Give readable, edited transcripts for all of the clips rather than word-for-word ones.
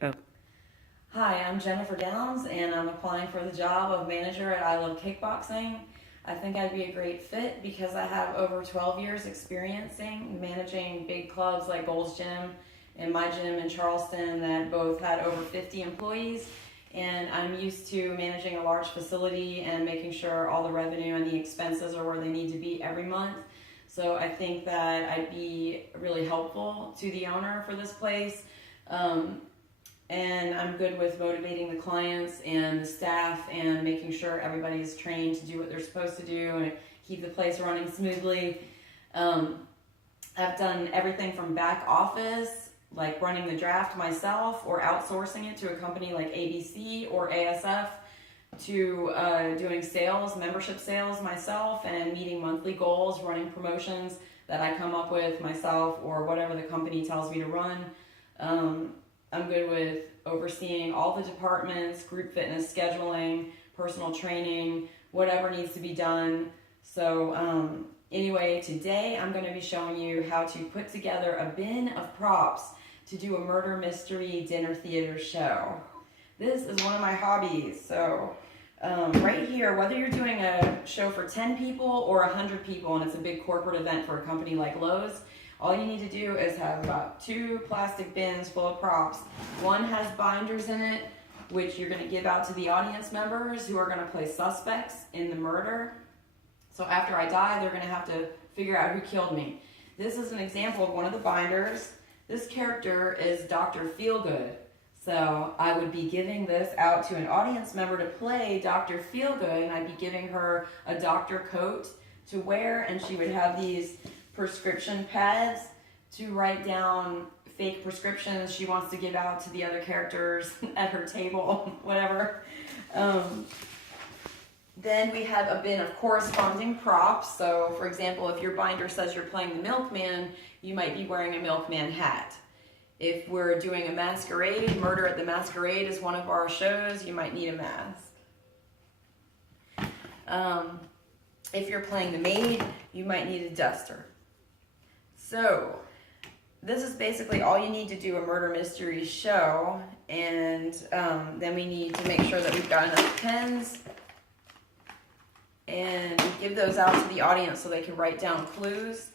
Oh. Hi, I'm Jennifer Downs, and I'm applying for the job of manager at Ilovekickboxing. I think I'd be a great fit because I have over 12 years experiencing managing big clubs like Gold's Gym and my gym in Charleston that both had over 50 employees. And I'm used to managing a large facility and making sure all the revenue and the expenses are where they need to be every month. So I think that I'd be really helpful to the owner for this place. And I'm good with motivating the clients and the staff and making sure everybody's trained to do what they're supposed to do and keep the place running smoothly. I've done everything from back office, like running the draft myself, or outsourcing it to a company like ABC or ASF, to doing sales, membership sales myself, and meeting monthly goals, running promotions that I come up with myself or whatever the company tells me to run. I'm good with overseeing all the departments, group fitness, scheduling, personal training, whatever needs to be done. So anyway, today I'm going to be showing you how to put together a bin of props to do a murder mystery dinner theater show. This is one of my hobbies. So right here, whether you're doing a show for 10 people or 100 people and it's a big corporate event for a company like Lowe's, all you need to do is have about 2 plastic bins full of props. One has binders in it, which you're going to give out to the audience members who are going to play suspects in the murder. So after I die, they're going to have to figure out who killed me. This is an example of one of the binders. This character is Dr. Feelgood. So I would be giving this out to an audience member to play Dr. Feelgood, and I'd be giving her a doctor coat to wear, and she would have these prescription pads to write down fake prescriptions she wants to give out to the other characters at her table, whatever. Then we have a bin of corresponding props. So for example, if your binder says you're playing the milkman, you might be wearing a milkman hat. If we're doing a masquerade, Murder at the Masquerade is one of our shows, you might need a mask. If you're playing the maid, you might need a duster. So this is basically all you need to do a murder mystery show, and then we need to make sure that we've got enough pens, and we give those out to the audience so they can write down clues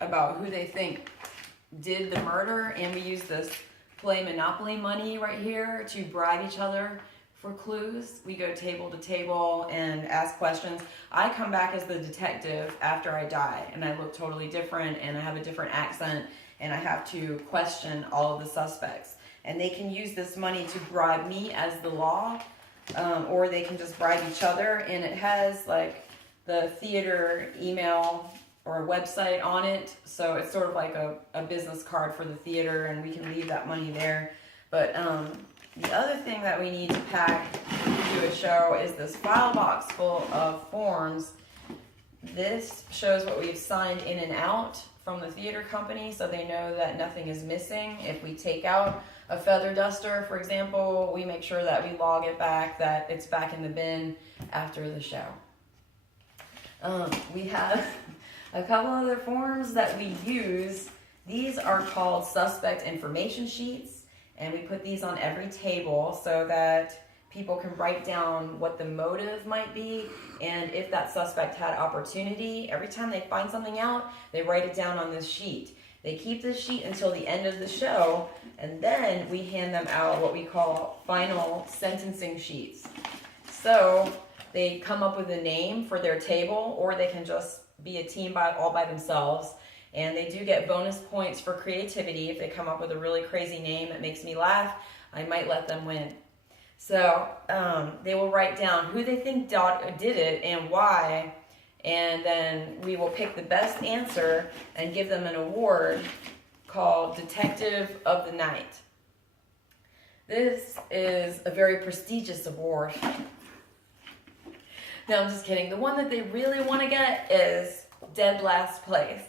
about who they think did the murder. And we use this play Monopoly money right here to bribe each other for clues. We go table to table and ask questions. I come back as the detective after I die, and I look totally different, and I have a different accent, and I have to question all of the suspects. And they can use this money to bribe me as the law, or they can just bribe each other. And it has like the theater email or a website on it, so it's sort of like a business card for the theater, and we can leave that money there. But the other thing that we need to pack to do a show is this file box full of forms. This shows what we've signed in and out from the theater company, so they know that nothing is missing. If we take out a feather duster, for example, we make sure that we log it back, that it's back in the bin after the show. We have a couple other forms that we use. These are called suspect information sheets. And we put these on every table so that people can write down what the motive might be, and if that suspect had opportunity. Every time they find something out, they write it down on this sheet. They keep this sheet until the end of the show, and then we hand them out what we call final sentencing sheets. So they come up with a name for their table, or they can just be a team all by themselves. And they do get bonus points for creativity. If they come up with a really crazy name that makes me laugh, I might let them win. So they will write down who they think did it and why, and then we will pick the best answer and give them an award called Detective of the Night. This is a very prestigious award. No, I'm just kidding. The one that they really want to get is dead last place.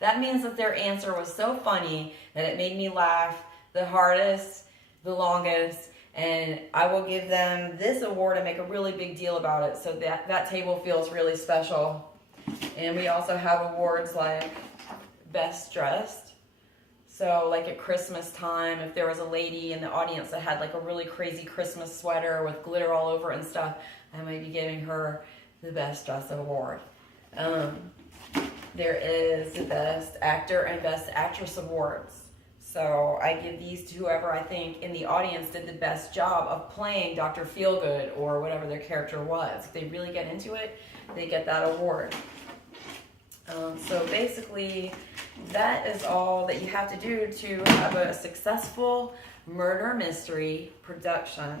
That means that their answer was so funny that it made me laugh the hardest, the longest, and I will give them this award and make a really big deal about it so that table feels really special. And we also have awards like Best Dressed. So like at Christmas time, if there was a lady in the audience that had like a really crazy Christmas sweater with glitter all over it and stuff, I might be giving her the Best Dress Award. There is the Best Actor and Best Actress Awards. So I give these to whoever I think in the audience did the best job of playing Dr. Feelgood or whatever their character was. If they really get into it, they get that award. So basically, that is all that you have to do to have a successful murder mystery production.